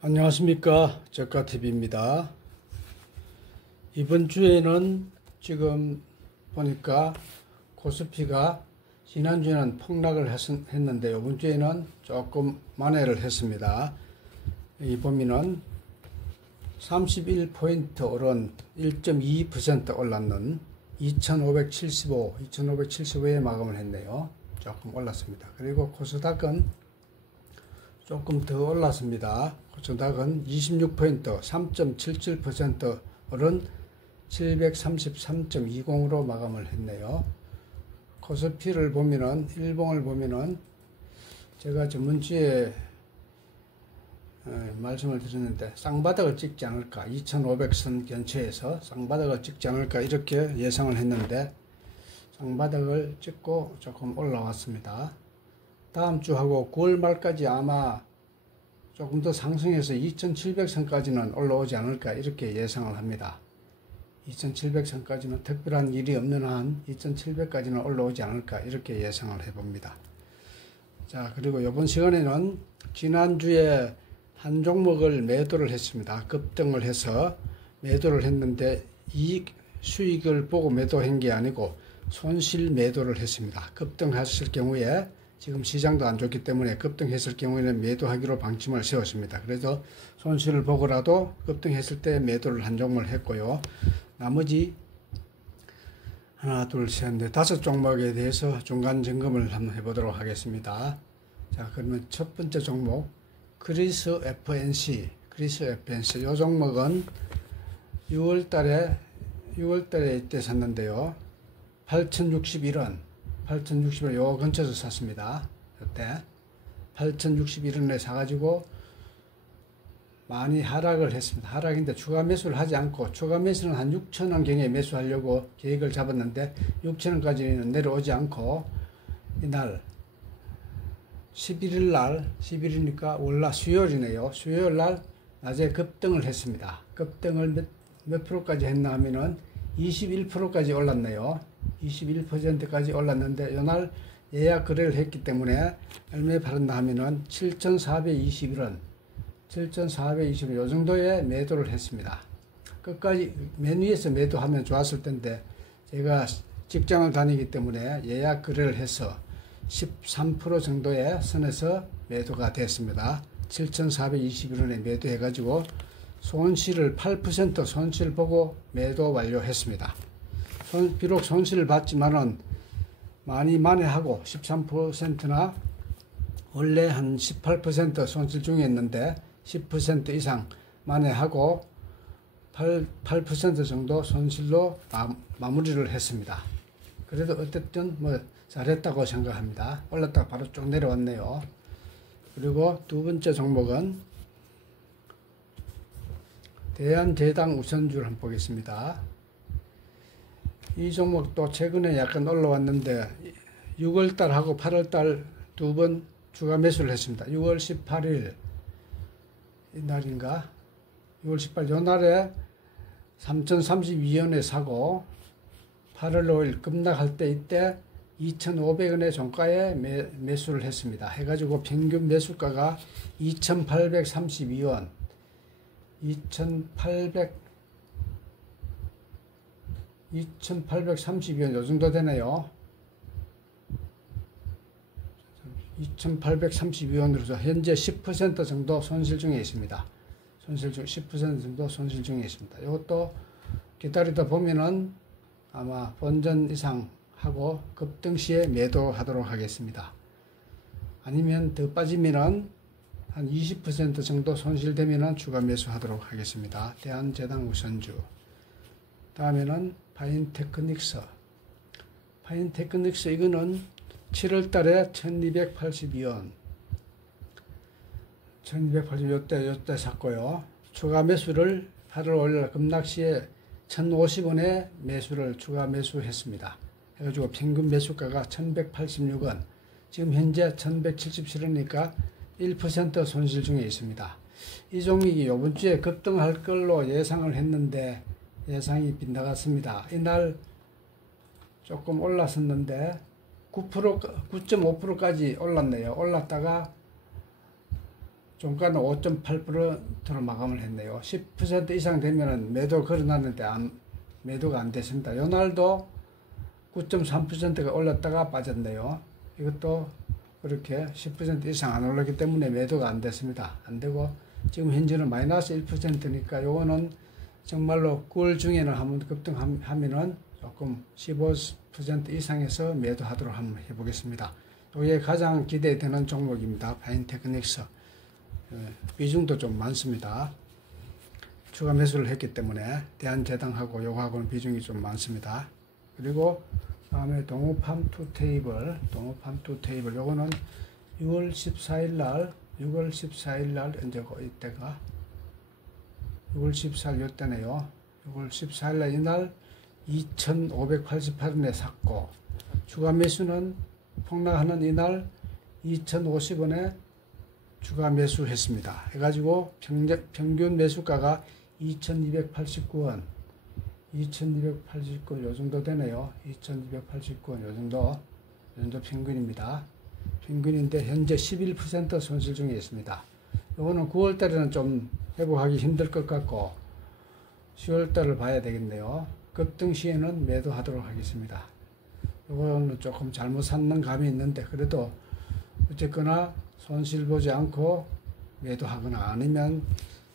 안녕하십니까, 저가TV입니다. 이번 주에는 지금 보니까 코스피가 지난주에는 폭락을 했는데 이번 주에는 조금 만회를 했습니다. 여기 보면은 31포인트 오른 1.2% 올랐는 2575에 마감을 했네요. 조금 올랐습니다. 그리고 코스닥은 조금 더 올랐습니다. 코스닥은 26포인트 3.77% 오른 733.20으로 마감을 했네요. 코스피를 보면은 일봉을 보면은 제가 전문주에 말씀을 드렸는데 쌍바닥을 찍지 않을까, 2500선 근처에서 쌍바닥을 찍지 않을까 이렇게 예상을 했는데 쌍바닥을 찍고 조금 올라왔습니다. 다음 주하고 9월 말까지 아마 조금 더 상승해서 2700선까지는 올라오지 않을까 이렇게 예상을 합니다. 2700선까지는 특별한 일이 없는 한 2700까지는 올라오지 않을까 이렇게 예상을 해봅니다. 자, 그리고 이번 시간에는 지난주에 한 종목을 매도를 했습니다. 급등을 해서 매도를 했는데 수익을 보고 매도한 게 아니고 손실 매도를 했습니다. 급등했을 경우에 지금 시장도 안 좋기 때문에 급등했을 경우에는 매도하기로 방침을 세웠습니다. 그래서 손실을 보고라도 급등했을 때 매도를 한 종목을 했고요. 나머지 하나, 둘, 셋, 넷, 5종목에 대해서 중간 점검을 한번 해보도록 하겠습니다. 자, 그러면 첫 번째 종목 그리스 FNC. 이 종목은 6월달에 이때 샀는데요. 8061원 요 근처에서 샀습니다. 이때 8061원에 사가지고 많이 하락을 했습니다. 하락인데 추가 매수를 하지 않고 추가 매수는 한 6,000원 경에 매수하려고 계획을 잡았는데 6,000원까지는 내려오지 않고 이날 11일이니까 월날 수요일이네요. 수요일날 낮에 급등을 했습니다. 급등을 몇 프로까지 했나 하면은 21%까지 올랐네요. 21%까지 올랐는데 이날 예약 거래를 했기 때문에 얼마에 팔았나 하면은 7,421원 요 정도에 매도를 했습니다. 끝까지 맨 위에서 매도하면 좋았을 텐데 제가 직장을 다니기 때문에 예약 거래를 해서 13% 정도의 선에서 매도가 됐습니다. 7,421원에 매도해 가지고 손실을 8% 손실 보고 매도 완료했습니다. 비록 손실을 봤지만은 많이 만회하고 13%나 원래 한 18% 손실 중에 있는데 10% 이상 만회하고 8% 정도 손실로 마무리를 했습니다. 그래도 어쨌든 뭐 잘했다고 생각합니다. 올랐다가 바로 쭉 내려왔네요. 그리고 두 번째 종목은 대한제당 우선주를 한번 보겠습니다. 이 종목도 최근에 약간 올라왔는데 6월달하고 8월달 두 번 추가 매수를 했습니다. 6월 18일 이날인가 6월 18일 요날에 3,032원에 사고 8월 5일 급락할 때 이때 2,500원의 종가에 매수를 했습니다. 해가지고 평균 매수가가 2,832원 2,832원 요 정도 되네요. 2,832원으로서 현재 10% 정도 손실 중에 있습니다. 10% 정도 손실 중에 있습니다. 이것도 기다리다 보면은 아마 본전 이상 하고 급등 시에 매도하도록 하겠습니다. 아니면 더 빠지면은 한 20% 정도 손실되면은 추가 매수하도록 하겠습니다. 대한제당 우선주. 다음에는 파인테크닉스 이거는 7월달에 1282원 요때 샀고요. 추가 매수를 8월 5일 급락시에 1050원에 매수를 추가 매수했습니다. 해가지고 평균 매수가가 1186원 지금 현재 1177원이니까 1% 손실 중에 있습니다. 이 종목이 이번 주에 급등할 걸로 예상을 했는데 예상이 빗나갔습니다. 이날 조금 올랐었는데 9.5%까지 올랐네요. 올랐다가 종가는 5.8%로 마감을 했네요. 10% 이상 되면은 매도 걸어놨는데 매도가 안 됐습니다. 요날도 9.3%가 올랐다가 빠졌네요. 이것도 그렇게 10% 이상 안 올랐기 때문에 매도가 안 됐습니다. 안 되고 지금 현재는 마이너스 1%니까 요거는 정말로 9월 중에는 한번 급등하면은 조금 15% 이상에서 매도하도록 한번 해보겠습니다. 이게 가장 기대되는 종목입니다. 파인테크닉스. 비중도 좀 많습니다. 추가 매수를 했기 때문에 대한제당하고 요거하고는 비중이 좀 많습니다. 그리고 다음에 동우팜 투테이블 요거는 6월 14일 날 이제 이때가 6월 14일 요때네요. 6월 14일 날 이날 2,588원에 샀고 추가 매수는 폭락하는 이날 2,050원에 추가 매수했습니다. 해가지고 평균 매수가가 2,289원 요 정도 되네요. 2,289원 요 정도 평균입니다. 평균인데 현재 11% 손실 중에 있습니다. 요거는 9월달에는 좀 회복하기 힘들 것 같고 10월달을 봐야 되겠네요. 급등 시에는 매도하도록 하겠습니다. 요거는 조금 잘못 샀는 감이 있는데 그래도 어쨌거나 손실 보지 않고 매도하거나 아니면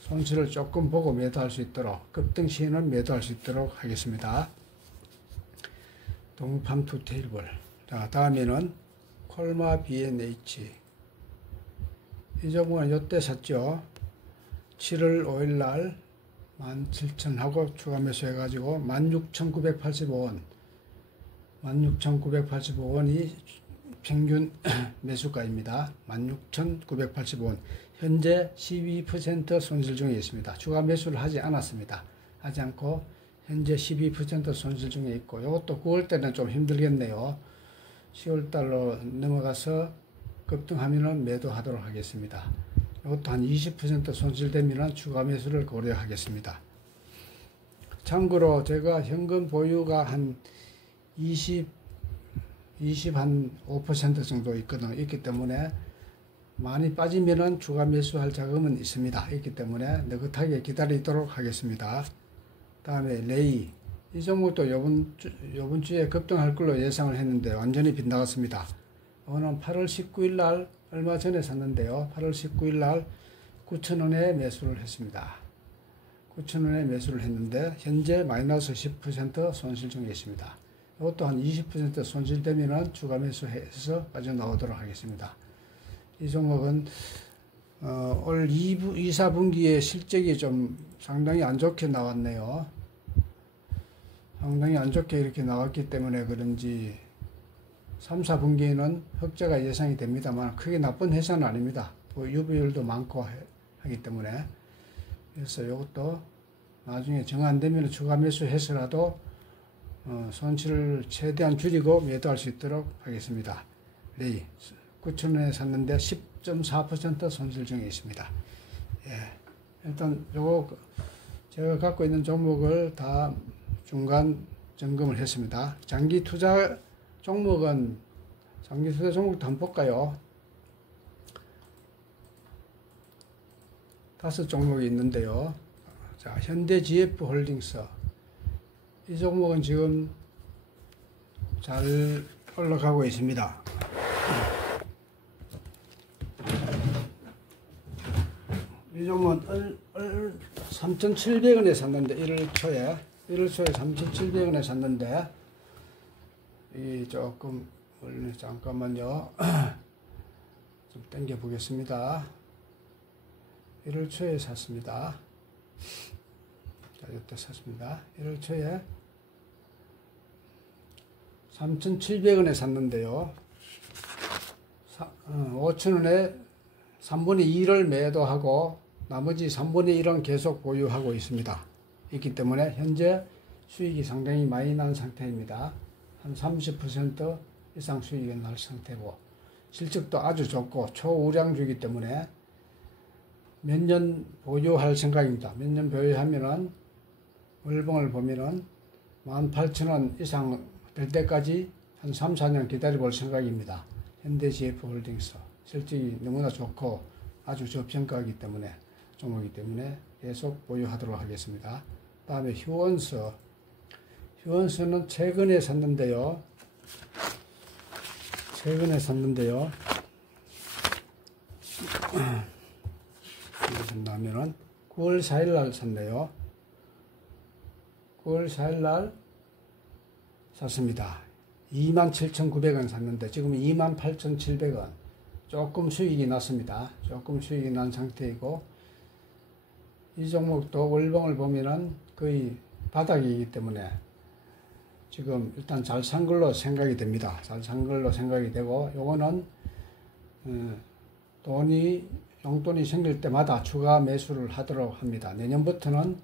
손실을 조금 보고 매도할 수 있도록 급등 시에는 매도할 수 있도록 하겠습니다. 동우팜 투테이블. 자, 다음에는 콜마 B&H. 이 종목은 요때 샀죠. 7월 5일 날 17,000하고 추가 매수 해가지고 16,985원이 평균 매수가입니다. 16,985원. 현재 12% 손실 중에 있습니다. 추가 매수를 하지 않았습니다. 하지 않고 현재 12% 손실 중에 있고 이것도 9월 때는 좀 힘들겠네요. 10월 달로 넘어가서 급등하면은 매도하도록 하겠습니다. 이것도 한 20% 손실되면은 추가 매수를 고려하겠습니다. 참고로 제가 현금 보유가 한 5% 정도 있기 때문에 많이 빠지면은 추가 매수할 자금은 있습니다. 있기 때문에 느긋하게 기다리도록 하겠습니다. 다음에 레이. 이 종목도 요번 주에 급등할 걸로 예상을 했는데 완전히 빗나갔습니다. 이거는 8월 19일 날 얼마 전에 샀는데요. 8월 19일 날 9,000원에 매수를 했습니다. 9,000원에 매수를 했는데 현재 마이너스 10% 손실 중에 있습니다. 이것도 한 20% 손실되면은 추가 매수해서 빠져나오도록 하겠습니다. 이 종목은 올 2, 4분기에 실적이 좀 상당히 안 좋게 나왔네요. 상당히 안 좋게 이렇게 나왔기 때문에 그런지 3, 4분기에는 흑자가 예상이 됩니다만 크게 나쁜 회사는 아닙니다. 유보율도 많고 하기 때문에 그래서 이것도 나중에 정 안 되면 추가 매수해서라도 손실을 최대한 줄이고 매도할 수 있도록 하겠습니다. 레이 9,000원에 샀는데 10.4% 손실 중에 있습니다. 예, 일단 요거 제가 갖고 있는 종목을 다 중간 점검을 했습니다. 장기 투자 종목도 한번 볼까요? 5종목이 있는데요. 자, 현대GF홀딩스. 이 종목은 지금 잘 올라가고 있습니다. 이 종목은 3,700원에 샀는데 1월 초에 3,700원에 샀는데 이 조금 잠깐만요. 좀 당겨 보겠습니다. 1월 초에 샀습니다. 자, 이때 샀습니다. 1월 초에 3,700원에 샀는데요. 5,000원에 3분의 2를 매도하고 나머지 3분의 1은 계속 보유하고 있습니다. 있기 때문에 현재 수익이 상당히 많이 난 상태입니다. 한 30% 이상 수익이 날 상태고 실적도 아주 좋고 초우량주이기 때문에 몇 년 보유할 생각입니다. 몇 년 보유하면은 월봉을 보면은 18,000원 이상 될 때까지 한 3, 4년 기다려 볼 생각입니다. 현대GF홀딩스 실적이 너무나 좋고 아주 저평가이기 때문에 종목이기 때문에 계속 보유하도록 하겠습니다. 다음에 휴원서. 휴원서는 최근에 샀는데요. 샀나면은 9월 4일 날 샀네요. 9월 4일 날 샀습니다. 27,900원 샀는데 지금 28,700원. 조금 수익이 났습니다. 조금 수익이 난 상태이고, 이 종목도 월봉을 보면은 거의 바닥이기 때문에 지금 일단 잘 산 걸로 생각이 됩니다. 잘 산 걸로 생각이 되고, 요거는 용돈이 생길 때마다 추가 매수를 하도록 합니다. 내년부터는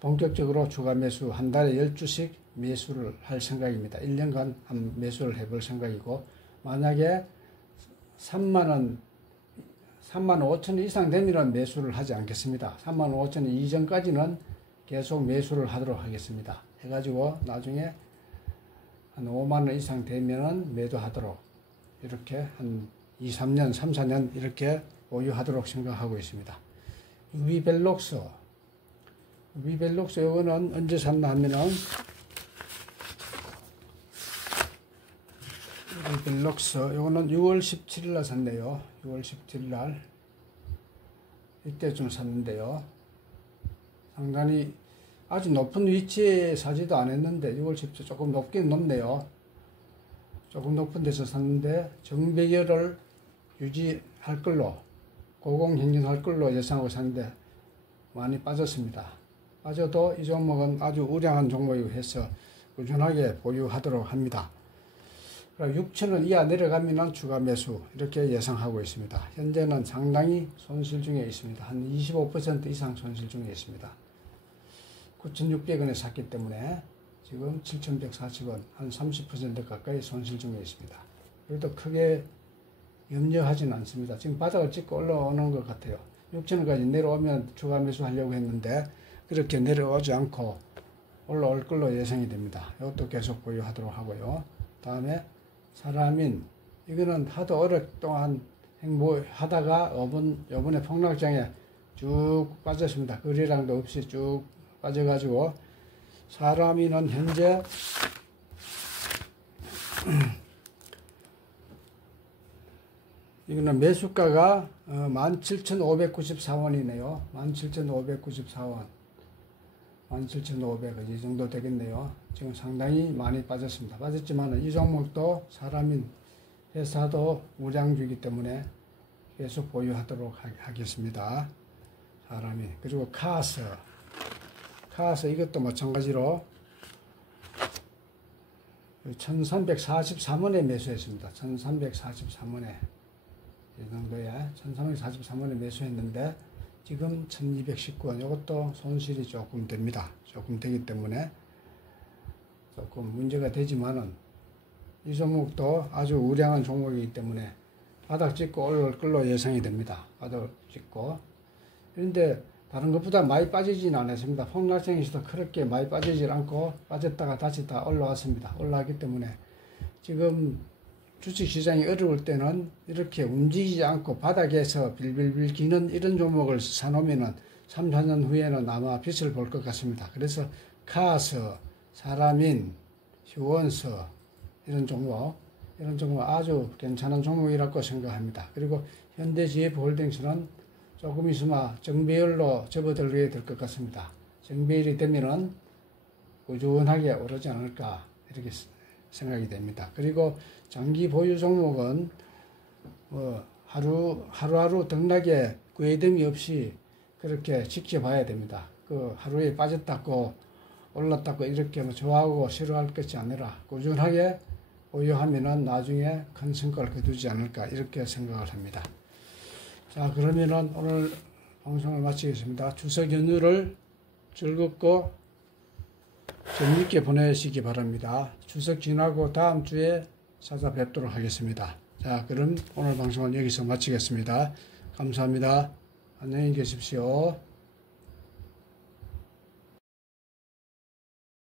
본격적으로 추가 매수, 한 달에 10주씩 매수를 할 생각입니다. 1년간 한 매수를 해볼 생각이고, 만약에 3만 5천 이상 되면 매수를 하지 않겠습니다. 3만 5천 이전까지는 계속 매수를 하도록 하겠습니다. 해가지고 나중에 한 5만 원 이상 되면은 매도하도록, 이렇게 한 2, 3년, 3, 4년 이렇게 보유하도록 생각하고 있습니다. 유비벨록스 이거는 언제 샀나 하면은, 유비벨록스 이거는 6월 17일 날 샀네요. 6월 17일 날 이때쯤 샀는데요. 상당히 아주 높은 위치에 사지도 않았는데 6월 17일 조금 높긴 높네요. 조금 높은 데서 샀는데 정배열을 유지할 걸로, 고공행진할 걸로 예상하고 샀는데 많이 빠졌습니다. 빠져도 이 종목은 아주 우량한 종목이고 해서 꾸준하게 보유하도록 합니다. 6,000원 이하 내려가면 추가 매수, 이렇게 예상하고 있습니다. 현재는 상당히 손실 중에 있습니다. 한 25% 이상 손실 중에 있습니다. 9,600원에 샀기 때문에 지금 7,140원, 한 30% 가까이 손실 중에 있습니다. 그래도 크게 염려하지는 않습니다. 지금 바닥을 찍고 올라오는 것 같아요. 6,000원까지 내려오면 추가 매수하려고 했는데 그렇게 내려오지 않고 올라올 걸로 예상이 됩니다. 이것도 계속 보유하도록 하고요. 다음에 사라민, 이거는 하도 오랫동안 행보하다가 이번에 폭락장에 쭉 빠졌습니다. 거래량도 없이 쭉 빠져가지고, 사라민은 현재 이거는 매수가가 17,594원이네요. 17,594원. 17,500원 이 정도 되겠네요. 지금 상당히 많이 빠졌습니다. 빠졌지만 이 종목도 사람인 회사도 우량주이기 때문에 계속 보유하도록 하겠습니다. 사람이. 그리고 카스 이것도 마찬가지로 1343원에 매수했습니다. 1343원에 이 정도에 1343원에 매수했는데 지금 1219원, 이것도 손실이 조금 됩니다. 조금 되기 때문에 조금 문제가 되지만은 이 종목도 아주 우량한 종목이기 때문에 바닥 찍고 올라올 걸로 예상이 됩니다. 바닥 찍고. 그런데 다른 것보다 많이 빠지지는 않았습니다. 폭락장에서도 그렇게 많이 빠지질 않고 빠졌다가 다시 다 올라왔습니다. 올라왔기 때문에 지금 주식시장이 어려울 때는 이렇게 움직이지 않고 바닥에서 빌빌빌 기는 이런 종목을 사놓으면은 3, 4년 후에는 아마 빛을 볼 것 같습니다. 그래서 카스, 사라민, 휴원서 이런 종목 아주 괜찮은 종목이라고 생각합니다. 그리고 현대GF홀딩스는 조금 있으면 정배열로 접어들게 될 것 같습니다. 정배열이 되면은 꾸준하게 오르지 않을까 이렇게 생각이 됩니다. 그리고 장기 보유 종목은 하루하루 등락에 꾀됨이 없이 그렇게 지켜봐야 됩니다. 그 하루에 빠졌다고 올랐다고 이렇게 좋아하고 싫어할 것이 아니라 꾸준하게 보유하면은 나중에 큰 성과를 거두지 않을까 이렇게 생각을 합니다. 자, 그러면은 오늘 방송을 마치겠습니다. 추석 연휴를 즐겁고 재미있게 보내시기 바랍니다. 추석 지나고 다음 주에 찾아뵙도록 하겠습니다. 자, 그럼 오늘 방송은 여기서 마치겠습니다. 감사합니다. 안녕히 계십시오.